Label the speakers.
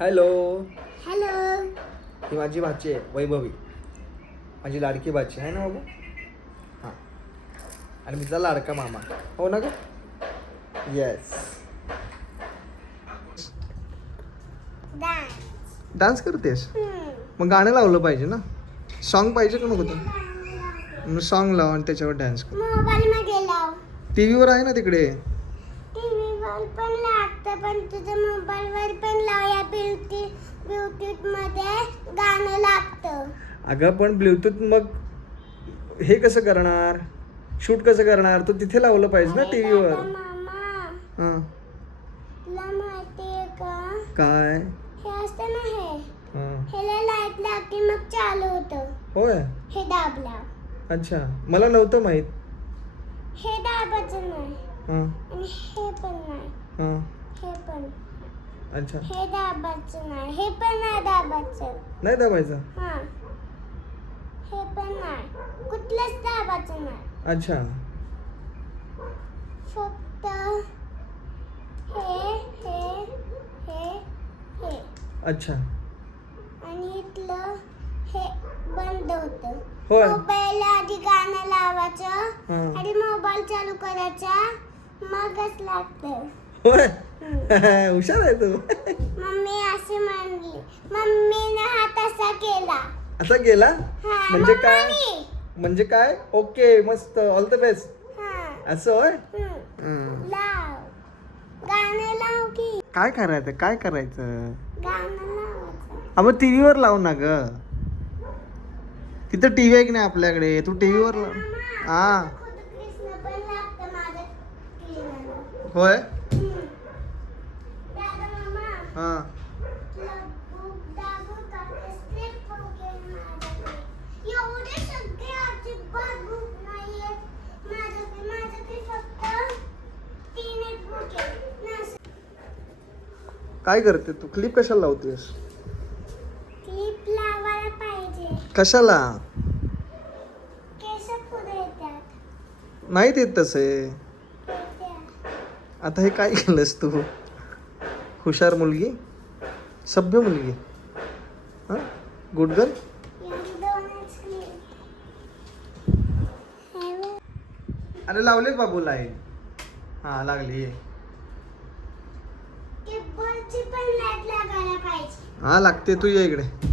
Speaker 1: Hello.
Speaker 2: Hello.
Speaker 1: ही माझी भाची आहे वैभवी. माझी लाडकी भाची. आहे ना बाबू? हां. आणि मी तिचा लाडका मामा. हो ना ग? येस
Speaker 2: डान्स
Speaker 1: करतेस? मग गाणं लावलं पाहिजे ना? सॉन्ग पाहिजे का नको मग सॉन्ग लाव आणि त्याच्यावर डान्स कर. टी व्हीवर आहे ना तिकडे?
Speaker 2: वर पण लागतं पण तुझ्या मोबाईल वर पण लाव या ब्युटी ब्लूटूथमध्ये गाणं लागतं.
Speaker 1: अगं पण ब्ल्यूटूथ मग हे कसं करणार? शूट कसं करणार? तू तिथे लावलं पाहिजे ना टी व्हीवर
Speaker 2: दादा, मामा.
Speaker 1: हां.
Speaker 2: तुला माहितीये का?
Speaker 1: काय?
Speaker 2: हे असतं ना हे.
Speaker 1: हां.
Speaker 2: ह्याला लाइट लागते मग चालू होतं.
Speaker 1: होय?
Speaker 2: हे दाबला.
Speaker 1: अच्छा. मला नव्हतं माहीत.
Speaker 2: हे दाबायचं नाही. आणि हे पण नाही.
Speaker 1: हां.
Speaker 2: हे पण
Speaker 1: अच्छा.
Speaker 2: हे दाबायचं नाही. हे पण नाही दाबायचं. हा. हे पण नाही. कुठलंच दाबायचं नाही.
Speaker 1: अच्छा.
Speaker 2: फक्त हे हे हे हे.
Speaker 1: अच्छा.
Speaker 2: आणि इथलं हे बंद होतं.
Speaker 1: होय.
Speaker 2: मोबाईल आधी गाणं लावायचं
Speaker 1: हां.
Speaker 2: आणि मोबाईल चालू करायचा. मगच लागतं.
Speaker 1: हुशार आहे तू.
Speaker 2: मम्मी अशी म्हणली मम्मीने हा तसा केला.
Speaker 1: असा गेला
Speaker 2: हा
Speaker 1: म्हणजे काय? म्हणजे काय? ओके मस्त ऑल द बेस्ट.
Speaker 2: हा.
Speaker 1: असं होय?
Speaker 2: हम्म.
Speaker 1: हम्म.
Speaker 2: लाव. गाणं लाव की.
Speaker 1: काय करायचं? काय करायचं?
Speaker 2: गाणं लावायचं.
Speaker 1: अबे टी व्हीवर लाव ना ग. तिथं टी व्ही आहे की नाही आपल्याकडे? तू टी व्हीवर लाव. हा.
Speaker 2: नस
Speaker 1: काय करते तू? क्लिप कशाला लावतेस
Speaker 2: क्लिप लावायला पाहिजे
Speaker 1: कशाला?
Speaker 2: केस पुढे येतात
Speaker 1: नाही देत तसे. आता हे काय केलंस तू? हुशार मुलगी? सभ्य मुलगी? हां? Good girl. अरे लावले बाबू लाइट हां लागली ये. हां लागते. तू ये इकडे.